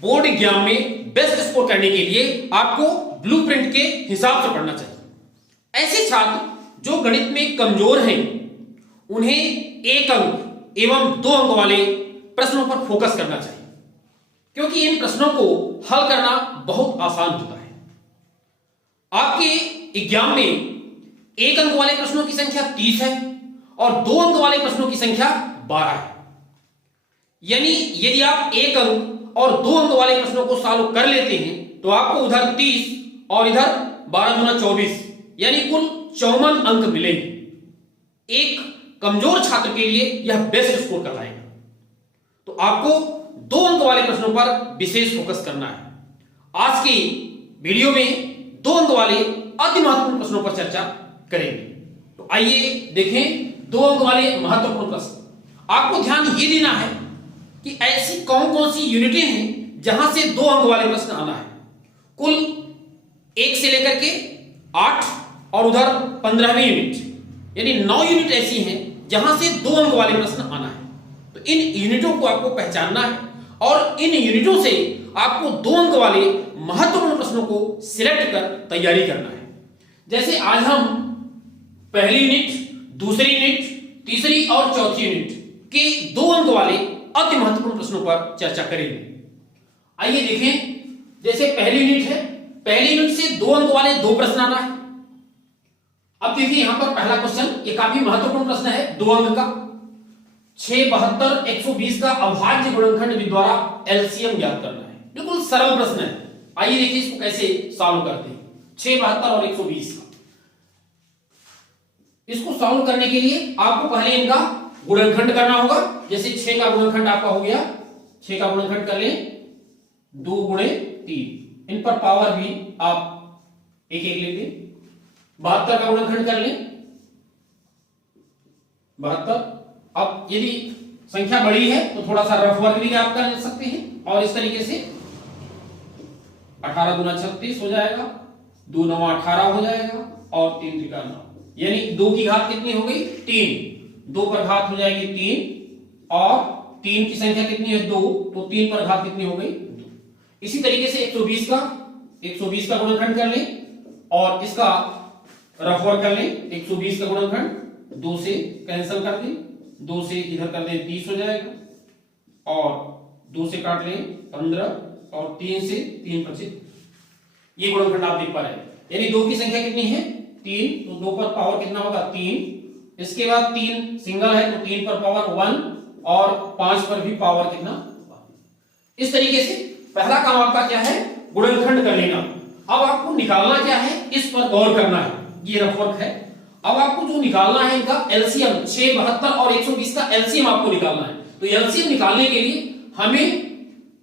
Board exam में best score करने के लिए आपको ब्लूप्रिंट के हिसाब से पढ़ना चाहिए। ऐसे छात्र जो गणित में कमजोर हैं उन्हें 1 अंक एवं 2 अंक वाले प्रश्नों पर फोकस करना चाहिए, क्योंकि इन प्रश्नों को हल करना बहुत आसान होता है। आपके एग्जाम में 1 अंक वाले प्रश्नों की संख्या 30 है और 2 अंक वाले प्रश्नों की संख्या 12 है। यानी यदि आप 1 अंक और 2 अंक वाले प्रश्नों को सॉल्व कर लेते हैं तो आपको उधर 30 और इधर 12 गुना 24 यानी कुल 54 अंक मिलेंगे। एक कमजोर छात्र के लिए यह बेस्ट स्कोर कहलाएगा। तो आपको 2 अंक वाले प्रश्नों पर विशेष फोकस करना है। आज की वीडियो में 2 अंक वाले अति महत्वपूर्ण प्रश्नों पर चर्चा करेंगे। तो आइए देखें 2 अंक वाले महत्वपूर्ण प्रश्न। आपको ध्यान ये देना है कि ऐसी कौन कौन सी यूनिटें हैं जहां से 2 अंक वाले प्रश्न आना है। कुल 1 से लेकर के 8 और उधर 15वीं यूनिट यानी 9 यूनिट ऐसी हैं जहां से 2 अंक वाले प्रश्न आना है। तो इन यूनिटों को आपको पहचानना है और इन यूनिटों से आपको 2 अंक वाले महत्वपूर्ण प्रश्नों को सिलेक्ट कर तैयारी करना है। जैसे आज हम पहली यूनिट, दूसरी यूनिट, तीसरी और चौथी यूनिट के 2 अंक वाले अति महत्वपूर्ण प्रश्नों पर चर्चा करेंगे। आइए देखें, जैसे पहली यूनिट है, पहली यूनिट से 2 अंक वाले 2 प्रश्न आना है। अब देखिए यहां पर पहला क्वेश्चन, ये काफी महत्वपूर्ण प्रश्न है 2 अंक का। 6, 72, 120 का अभाज्य गुणनखंड विधि द्वारा एलसीएम ज्ञात करना है। बिल्कुल सरल प्रश्न है। आइए देखिए इसको कैसे सॉल्व करते हैं। 6, 72 और 120 का इसको सॉल्व करने के लिए आपको पहले इनका गुणनखंड करना होगा। जैसे 6 का गुणनखंड आपका हो गया, 6 का गुणनखंड कर लें 2 गुणे 3। इन पर पावर भी आप एक एक लेंगे। 72 का गुणनखंड कर लें 72। अब यदि संख्या बड़ी है तो थोड़ा सा रफ वर्क भी आप कर सकते हैं और इस तरीके से 18 दूना 36 हो जाएगा, 2 9 18 हो जाएगा और 3 त्रिका 9 यानी 2 की घात कितनी हो गई 3। 2 पर घात हो जाएगी 3 और 3 की संख्या कितनी है 2, तो 3 पर घात कितनी हो गई 2। इसी तरीके से 120 का गुणनखंड कर लें और इसका रफ वर्क कर लें। 120 का गुणनखंड 2 से कैंसिल कर दें, 2 से इधर कर दें 30 हो जाएगा और 2 से काट लें 15 और 3 से 3 25। ये गुणनखंड आप देख पा रहे हैं। यानी 2 की संख्या कितनी है 3, तो 2 पर पावर कितना होगा 3। इसके बाद 3 सिंगल है तो 3 पर पावर 1 और 5 पर भी पावर कितना 1। इस तरीके से पहला काम आपका क्या है गुणनखंड कर लेना। अब आपको निकालना क्या है इस पर गौर करना है। ये रफ वर्क है। अब आपको जो निकालना है इनका एलसीएम, 6, 72 और 120 का एलसीएम आपको निकालना है। तो एलसीएम निकालने के लिए हमें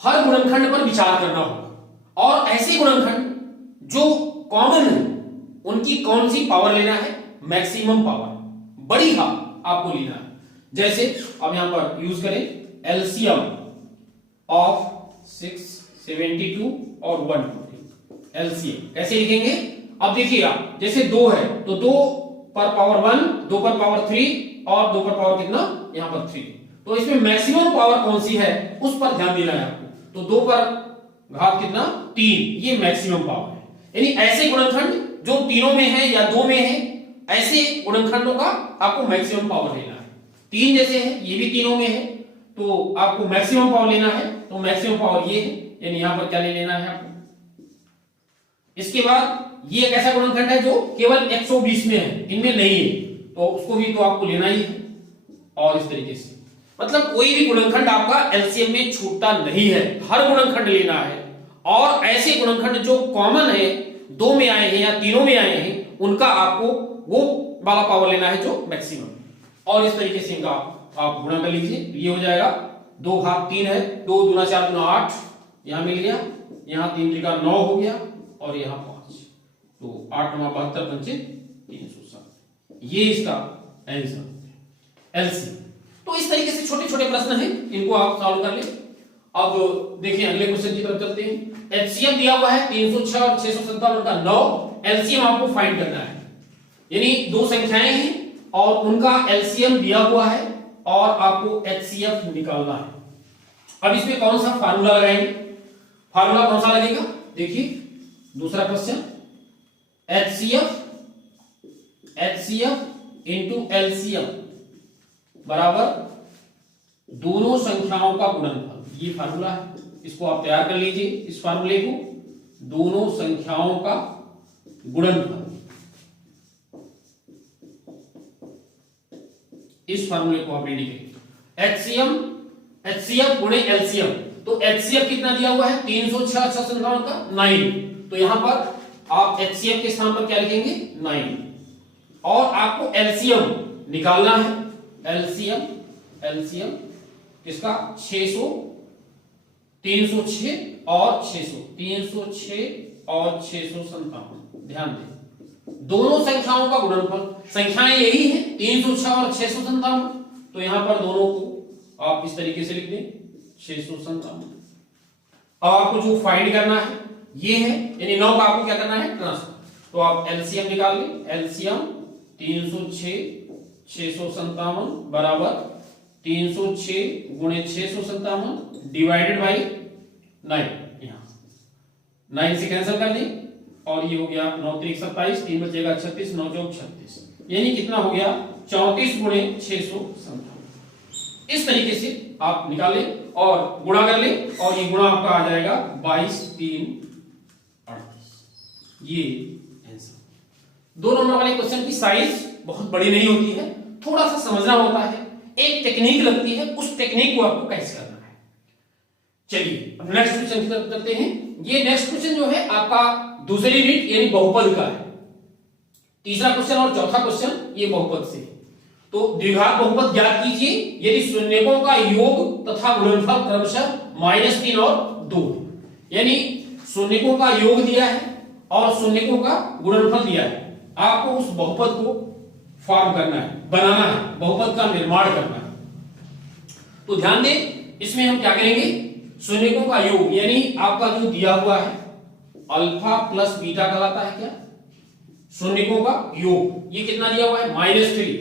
हर गुणनखंड पर विचार करना होगा और ऐसे गुणनखंड जो कॉमन है उनकी कौन सी पावर लेना है, मैक्सिमम पावर, बड़ी घात आपको लेना है। जैसे अब यहां पर यूज करें एलसीएम ऑफ 6, 72 और 120। एलसीएम कैसे लिखेंगे, अब देखिएगा जैसे 2 है तो 2 पर पावर 1, 2 पर पावर 3 और 2 पर पावर कितना यहां पर 3। तो इसमें मैक्सिमम पावर कौन सी है उस पर ध्यान देना है आपको। तो 2 पर घात कितना 3, ये मैक्सिमम पावर है। यानी ऐसे गुणनखंड जो तीनों में है या 2 में है, ऐसे गुणनखंडों का आपको मैक्सिमम पावर लेना है। 3 जैसे है ये भी तीनों में है तो आपको मैक्सिमम पावर लेना है। तो मैक्सिमम पावर ये है, यानी यहां पर क्या ले लेना है आपको। इसके बाद ये एक ऐसा गुणनखंड है जो केवल 120 में है, इनमें नहीं है, तो उसको भी तो आपको लेना ही है। और इस तरीके से मतलब कोई भी गुणनखंड आपका एलसीएम में छूटता नहीं है, हर गुणनखंड लेना है। और ऐसे गुणनखंड जो कॉमन है, 2 में आए हैं या तीनों में आए हैं, उनका आपको वो वाला पावर लेना है जो मैक्सिमम। और इस तरीके से इनका आप गुणा कर लीजिए। ये हो जाएगा 2 घात 3 है, 2 दूना 4 दूना 8 यहां मिल गया, यहां 3 त्रिका 9 हो गया और यहां 5, तो 8 9 72 पंचे 360। ये इसका आंसर एलसी। तो इस तरीके से छोटे छोटे प्रश्न हैं, इनको आप सॉल्व कर लें। अब देखिए अगले क्वेश्चन की तरफ चलते हैं। एचसीएफ दिया हुआ है 306 और 657 का 9, एलसीएम आपको फाइंड करना है। यानी 2 संख्याएं हैं और उनका एलसीएम दिया हुआ है और आपको एचसीएफ निकालना है। अब इसमें कौन सा फार्मूला लगाएंगे, फार्मूला कौन सा लगेगा, देखिए दूसरा क्वेश्चन, HCF इंटू LCM बराबर दोनों संख्याओं का गुणनफल। ये फार्मूला है, इसको आप तैयार कर लीजिए। इस फार्मूले को, दोनों संख्याओं का गुणनफल, इस फार्मूले को आप रेडी करिए। HCF गुणे LCM, तो HCF कितना दिया हुआ है 306 57 का 9, तो यहां पर आप HCF के स्थान पर क्या लिखेंगे 9, और आपको LCM निकालना है। LCM किसका 600, 306 और 600, 306 और 657। ध्यान दें, दोनों संख्याओं का गुणनफल, संख्याएं यही है 306 और 657, तो यहां पर दोनों को आप इस तरीके से लिख दें 657। अब आपको जो फाइंड करना है ये है, यानी 9 का आपको क्या करना है ट्रांसफर, तो आप LCM निकाल लें। LCM 306 657 बराबर 306 गुणे 657 डिवाइडेड बाई 9, यहां 9 से कैंसिल कर दें, और ये हो गया 9 3 27, 3 बचेगा 36, 9 चौक 36, यानी कितना हो गया 34 गुणे 657। इस तरीके से आप निकालें और गुणा कर लें, और ये गुणा आपका आ जाएगा 22 3 38। ये आंसर। 2 नंबर वाले क्वेश्चन की साइज बहुत बड़ी नहीं होती है, थोड़ा सा समझना होता है, एक टेक्निक लगती है, उस टेक्निक को आपको कैसे करना है। चलिए अब नेक्स्ट क्वेश्चन की तरफ चलते हैं। ये नेक्स्ट क्वेश्चन जो है आपका दूसरी रीट यानी बहुपद का है। तीसरा क्वेश्चन और चौथा क्वेश्चन ये बहुपद से है। तो द्विघात बहुपद ज्ञात कीजिए यदि शून्यकों का योग तथा गुणनफल क्रमशः -3 और 2, यानी शून्यकों का योग दिया है और शून्यकों का गुणनफल दिया है, आपको उस बहुपद को फॉर्म करना है, बनाना है, बहुपद का निर्माण करना है। तो ध्यान दें, इसमें हम क्या करेंगे, शून्यकों का योग यानी आपका जो दिया हुआ है अल्फा प्लस बीटा कहलाता है क्या, शून्यकों का योग, ये कितना दिया हुआ है -3,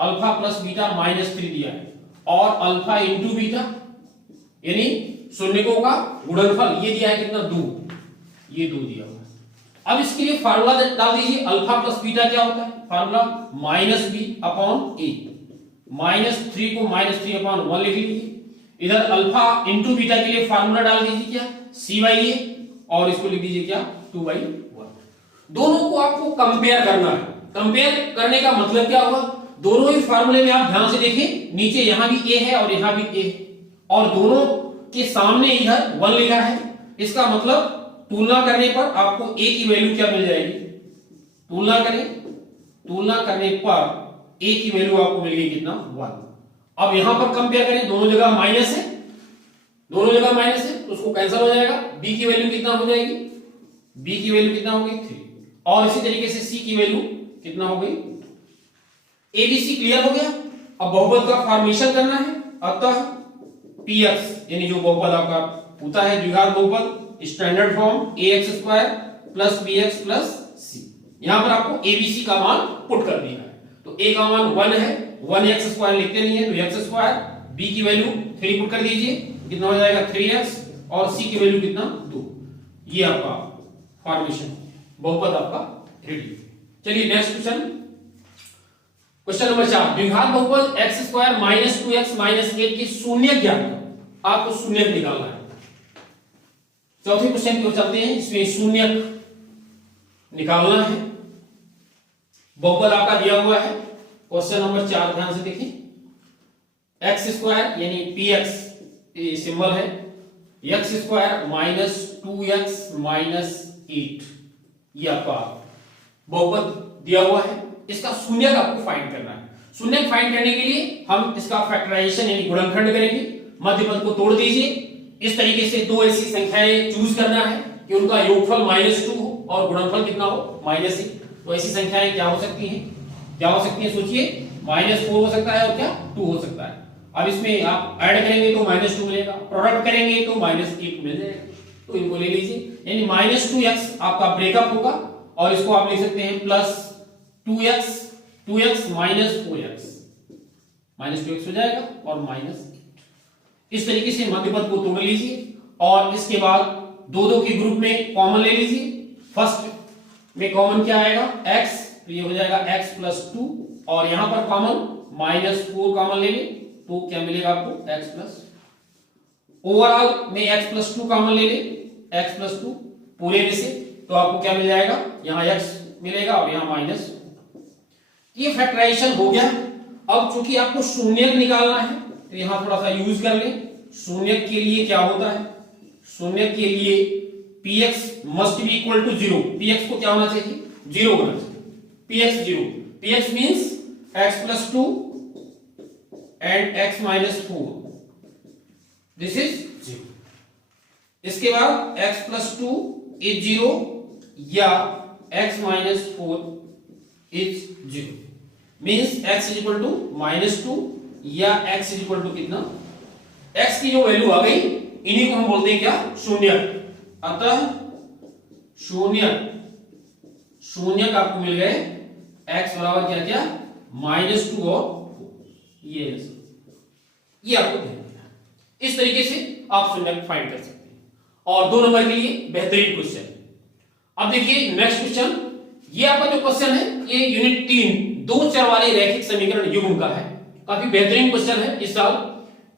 अल्फा प्लस बीटा -3 दिया है, और अल्फा इंटू बीटा यानी शून्यकों का गुणनफल ये दिया है कितना 2, ये 2 दिया हुआ है। अब इसके लिए फार्मूला डाल दीजिए, अल्फा प्लस बीटा क्या होता है, फार्मूला -b/a, -3 को -3/1 लिख लीजिए। इधर अल्फा इंटू बीटा के लिए फार्मूला डाल दीजिए क्या c/a, और इसको लिख दीजिए क्या 2/1। दोनों को आपको कंपेयर करना है। कंपेयर करने का मतलब क्या होगा, दोनों ही फार्मूले में आप ध्यान से देखें, नीचे यहां भी a है और यहां भी a है, और दोनों के सामने इधर 1 लिखा है, इसका मतलब तुलना करने पर आपको a की वैल्यू क्या मिल जाएगी, तुलना करने पर a की वैल्यू आपको मिल गई कितना 1। अब यहां पर कंपेयर करें, दोनों जगह माइनस है, तो उसको कैंसिल हो जाएगा, b की वैल्यू कितना हो जाएगी, b की वैल्यू कितना होगी 3, और इसी तरीके से c की वैल्यू कितना हो गई। ABC क्लियर हो गया। अब बहुपद का फॉर्मेशन करना है, अतः px यानी जो बहुपद आपका होता है द्विघात बहुपद, standard form ax² plus bx plus c, यहां पर आपको ABC का मान पुट कर दिया है। तो a का मान 1 है, 1x² लिखते नहीं है तो x², b की वैल्यू 3 पुट कर दीजिए, कितना हो जाएगा 3x, और c की वैल्यू कितना 2। ये आपका फॉर्मेशन बहुपद आपका रेडी। चलिए नेक्स्ट क्वेश्चन नंबर 4, द्विघात बहुपद x² -2x -8 की शून्यक ज्ञात करो। आपको शून्यक निकालना है। चौथे क्वेश्चन की ओर चलते हैं, इसमें शून्यक निकालना है। बहुपद आपका दिया हुआ है, क्वेश्चन नंबर 4 ध्यान से देखिए, x² यानी px ये सिंबल है, x² -2x -8, ये आपका बहुपद दिया हुआ है। इसका शून्यक आपको फाइंड करना है। शून्यक फाइंड करने के लिए हम इसका फैक्टराइजेशन यानी गुणनखंड करेंगे, मध्य पद को तोड़ दीजिए। इस तरीके से दो ऐसी संख्याएं चूज करना है कि उनका योगफल -2 हो और गुणनफल कितना हो -1। तो ऐसी संख्याएं क्या हो सकती हैं, सोचिए, -4 हो सकता है और क्या 2 हो सकता है। अब इसमें आप ऐड करेंगे तो -2 मिलेगा, प्रोडक्ट करेंगे तो -8 मिल जाएगा, तो इनको ले लीजिए, यानी -2x आपका ब्रेकअप होगा, और इसको आप लिख सकते हैं प्लस 2x -4x, -2x हो जाएगा और -8। इस तरीके से मध्य पद को तोड़ लीजिए, और इसके बाद दो दो के ग्रुप में कॉमन ले लीजिए। फर्स्ट में कॉमन क्या आएगा x, तो ये हो जाएगा x प्लस 2 और यहां पर कॉमन -4 कॉमन ले ले तो क्या मिलेगा आपको x प्लस, ओवरऑल में x प्लस 2 कॉमन ले ले x प्लस 2 पूरे में से तो आपको क्या मिल जाएगा, यहां x मिलेगा और यहां माइनस। ये फैक्टराइजेशन हो गया। अब चूंकि आपको शून्यक निकालना है तो यहां थोड़ा सा यूज कर ले। शून्यक के लिए क्या होता है, शून्यक के लिए px must be equal to 0। px को क्या होना चाहिए, 0 होना चाहिए। px 0, px means x plus 2 and x minus 4, this is 0। इसके बाद x प्लस 2 इज 0 या x minus 4 is 0, means x is equal to -2 या x इज इक्वल टू कितना, x की जो वैल्यू आ गई इन्हीं को हम बोलते हैं क्या, शून्यक। अतः शून्यक आपको मिल गए x बराबर क्या क्या, -2 और 4। ये आपको ध्यान देना है। इस तरीके से आप शून्यक फाइंड कर सकते हैं। और 2 नंबर के लिए बेहतरीन क्वेश्चन। अब देखिए नेक्स्ट क्वेश्चन, ये आपका जो क्वेश्चन है ये यूनिट 3 दो चर वाले रैखिक समीकरण युग्म का है। काफी बेहतरीन क्वेश्चन है। इस साल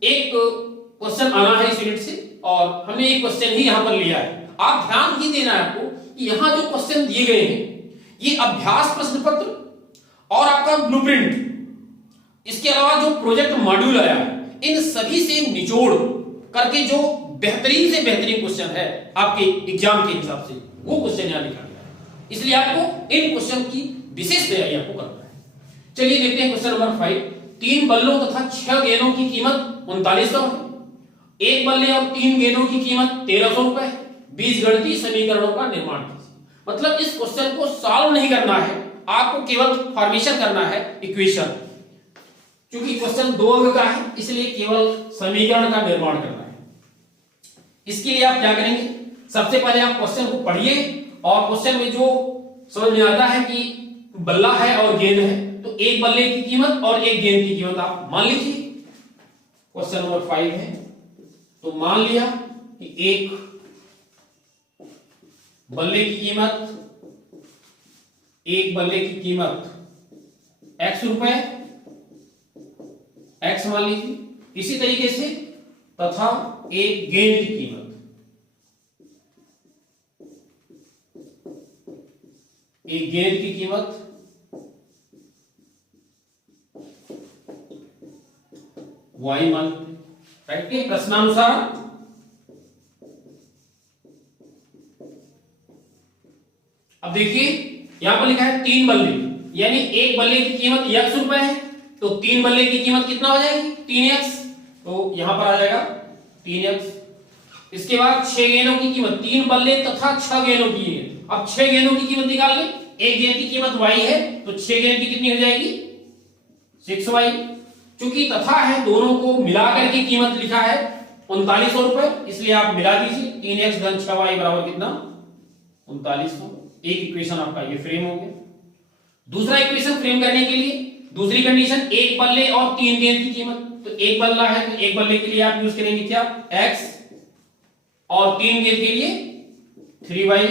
एक क्वेश्चन आना है इस यूनिट से और हमने एक क्वेश्चन ही यहां पर लिया है। आप ध्यान ये देना है आपको कि यहां जो क्वेश्चन दिए गए हैं ये अभ्यास प्रश्न पत्र और आपका ब्लूप्रिंट, इसके अलावा जो प्रोजेक्ट मॉड्यूल आया है, इन सभी से निचोड़ करके जो बेहतरीन से बेहतरीन क्वेश्चन है आपके एग्जाम के हिसाब से वो क्वेश्चन यहां लिखा गया है। इसलिए आपको इन क्वेश्चन की विशेष तैयारी आपको करना है। चलिए देखते हैं क्वेश्चन नंबर 5। 3 बल्लों तथा 6 गेंदों की कीमत 3900 है। एक बल्ले और 3 गेंदों की कीमत 1300 रुपए है। बीजगणितीय समीकरणों का निर्माण कीजिए। मतलब इस क्वेश्चन को सॉल्व नहीं करना है, आपको केवल फॉर्मेशन करना है इक्वेशन। क्योंकि क्वेश्चन 2 अंक का है इसलिए केवल समीकरण का निर्माण करना है। इसके लिए आप क्या करेंगे, सबसे पहले आप क्वेश्चन को पढ़िए और क्वेश्चन में जो समझ में आता है कि बल्ला है और गेंद है तो एक बल्ले की कीमत और एक गेंद की कीमत आप मान लीजिए। क्वेश्चन नंबर 5 है तो मान लिया कि एक बल्ले की कीमत x रुपए, x मान लीजिए। इसी तरीके से तथा एक गेंद की कीमत y मान, राइट। प्रश्नानुसार अब देखिए यहां पर लिखा है 3 बल्ले, यानी एक बल्ले की कीमत x रुपए है तो 3 बल्ले की कीमत कितना हो जाएगी, 3x। तो यहां पर आ जाएगा 3x। इसके बाद 6 गेंदों की कीमत, 3 बल्ले तथा 6 गेंदों की है। अब 6 गेंदों की कीमत निकाल ले। एक गेंद की कीमत y है तो 6 गेंद की कितनी हो जाएगी, 6y। क्योंकि तथा है दोनों को मिलाकर के कीमत लिखा है 3900 रुपए, इसलिए आप मिला दीजिए। 3x धन 6y बराबर कितना, 3900। एक इक्वेशन आपका ये फ्रेम हो गया। दूसरा इक्वेशन फ्रेम करने के लिए दूसरी कंडीशन, एक बल्ले और 3 गेंद की कीमत। तो एक बल्ला है तो एक बल्ले के लिए आप यूज करेंगे क्या, x, और 3 गेंद के लिए 3y,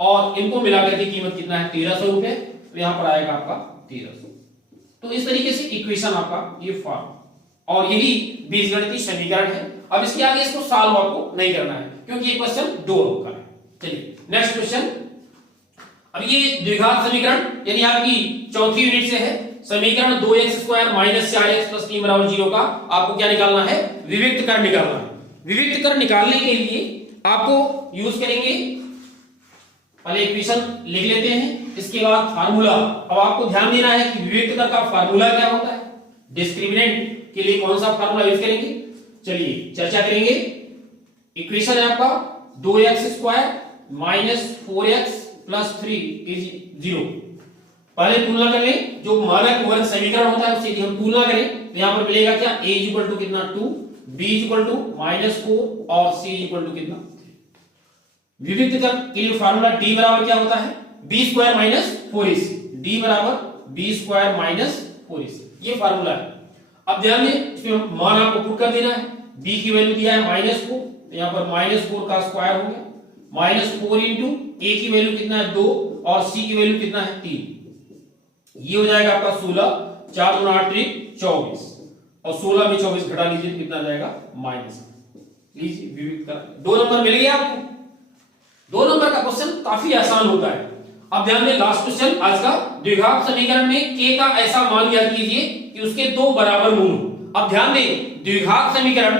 और इनको मिलाकर की कीमत कितना है, 1300 रुपए। तो यहां पर आएगा आपका 1300। तो इस तरीके से इक्वेशन आपका ये फॉर्म, और यही बीजगणितीय समीकरण है। अब इसके आगे इसको सॉल्व आपको नहीं करना है क्योंकि ये क्वेश्चन 2 अंक का है। चलिए नेक्स्ट क्वेश्चन। अब ये द्विघात समीकरण यानी आपकी चौथी यूनिट से है। समीकरण 2x² - 4x + 3 = 0 का आपको क्या निकालना है, विविक्त कर निकालना है। विविक्त कर निकालने के लिए आपको यूज करेंगे, पहले इक्वेशन लिख लेते हैं, इसके बाद फार्मूला। अब आपको ध्यान देना है कि विविक्त कर का फार्मूला क्या होता है, डिस्क्रिमिनेंट के लिए कौन सा फार्मूला यूज करेंगे। चलिए चर्चा करेंगे। इक्वेशन है आपका 2x² - 4x + 3 = 0। पहले तुलना कर लें, जो मानक वर्ग समीकरण होता है उससे यदि हम तुलना करें तो यहां पर मिलेगा क्या, a = कितना 2, b = -4 और c = कितना। विविक्त कर के लिए फार्मूला d बराबर क्या होता है, b² - 4ac। d बराबर b² - 4ac, ये फार्मूला है। अब ध्यान दें, इसमें मान आपको पुट कर देना है। b की वैल्यू दिया है -4, तो यहां पर -4 का स्क्वायर हो गया, -4 इंटू ए की वैल्यू कितना है 2 और सी की वैल्यू कितना है 3। ये हो जाएगा आपका 16, 4 दूना 8 त्रिक 24 और 16 में 24 घटा लीजिए तो कितना जाएगा माइनस। लीजिए विविध का 2 नंबर मिल गया आपको। 2 नंबर का क्वेश्चन काफी आसान होता है। अब ध्यान दें लास्ट क्वेश्चन आज का, द्विघात समीकरण में k का ऐसा मान ज्ञात कीजिए कि उसके 2 बराबर मूल हो। अब ध्यान दें द्विघात समीकरण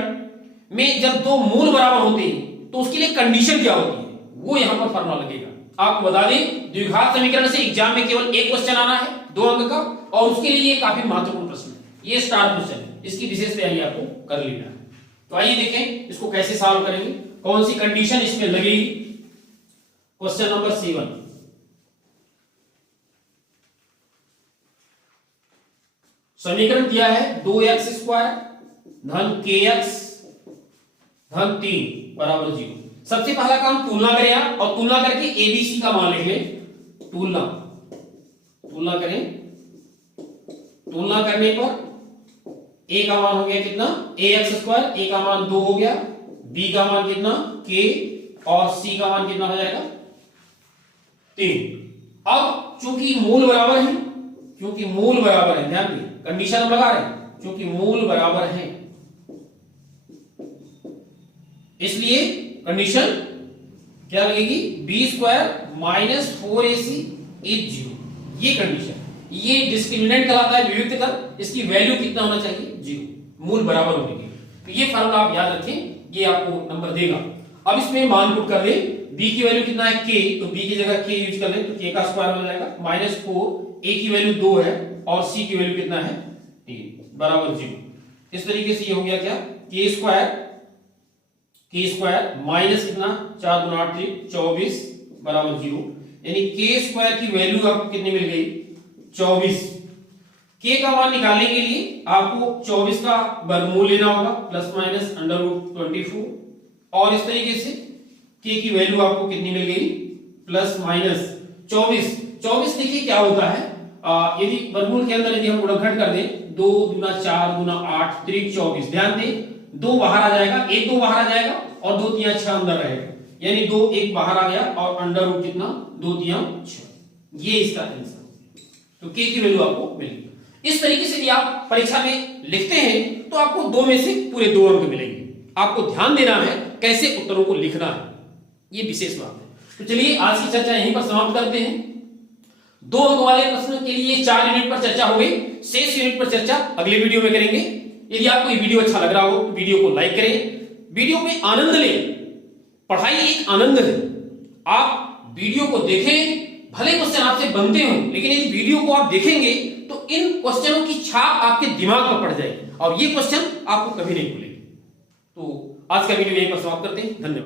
में जब 2 मूल बराबर होते हैं तो उसके लिए कंडीशन क्या होती है, वो यहां पर फॉर्मूला लगेगा। आपको बता दें द्विघात समीकरण से एग्जाम में केवल एक क्वेश्चन आना है 2 अंक का, और उसके लिए ये काफी महत्वपूर्ण प्रश्न है, ये स्टार क्वेश्चन है, इसकी विशेष तैयारी आपको कर लेना है। तो आइए देखें इसको कैसे सॉल्व करेंगे, कौन सी कंडीशन इसमें लगेगी। क्वेश्चन नंबर 7, समीकरण दिया है 2x² धन kx धन 3 बराबर 0। सबसे पहला काम तुलना करें आप, और तुलना करके एबीसी का मान लिख लें। तुलना करें, तुलना करने पर a का मान हो गया कितना ax², a का मान 2 हो गया, b का मान कितना k और c का मान कितना हो जाएगा 3। अब चूंकि मूल बराबर है, ध्यान दें कंडीशन हम लगा रहे हैं, क्योंकि मूल बराबर है इसलिए कंडीशन क्या लगेगी b² माइनस 4ac इज 0। ये कंडीशन, ये डिस्क्रिमिनेंट कहलाता है विविक्त कर, इसकी वैल्यू कितना होना चाहिए 0, मूल बराबर होने की। तो ये फार्मूला आप याद रखें, ये आपको नंबर देगा। अब इसमें मान पुट कर ले, b की वैल्यू कितना है k, तो b की जगह k यूज कर ले तो k का स्क्वायर हो जाएगा -4, a की वैल्यू 2 है और c की वैल्यू कितना है 3 बराबर 0। इस तरीके से ये हो गया क्या k² माइनस कितना 4 दूना 8 त्रिक 24 बराबर 0, यानी k² की वैल्यू आपको कितनी मिल गई 24। k का मान निकालने के लिए आपको 24 का वर्गमूल लेना होगा प्लस माइनस √24, और इस तरीके से k की वैल्यू आपको कितनी मिल गई प्लस माइनस 24। देखिए क्या होता है, यदि वर्गमूल के अंदर यदि हम गुणनखंड कर दें 2 दूना 4 दूना 8 त्रिक 24, ध्यान दें 2 बाहर आ जाएगा, 1 2 बाहर आ जाएगा और 2 3 6 अंदर रहेगा, यानी 2 1 बाहर आ गया और अंडर रूट कितना 2 3 6, ये इसका आंसर। तो k की वैल्यू आपको मिलेगी। इस तरीके से यदि आप परीक्षा में लिखते हैं तो आपको 2 में से पूरे 2 अंक मिलेंगे। आपको ध्यान देना है कैसे उत्तरों को लिखना है, ये विशेष बात है। तो चलिए आज की चर्चा यहीं पर समाप्त करते हैं। 2 अंक वाले प्रश्न के लिए 4 यूनिट पर चर्चा हो गई, शेष यूनिट पर चर्चा अगले वीडियो में करेंगे। यदि आपको ये वीडियो अच्छा लग रहा हो तो वीडियो को लाइक करें, वीडियो में आनंद लें। पढ़ाई एक आनंद है, आप वीडियो को देखें, भले क्वेश्चन आपसे बनते हो लेकिन यदि वीडियो को आप देखेंगे तो इन क्वेश्चनों की छाप आपके दिमाग पर पड़ जाएगी और ये क्वेश्चन आपको कभी नहीं भूलेंगे। तो आज का वीडियो यहीं पर समाप्त करते हैं, धन्यवाद।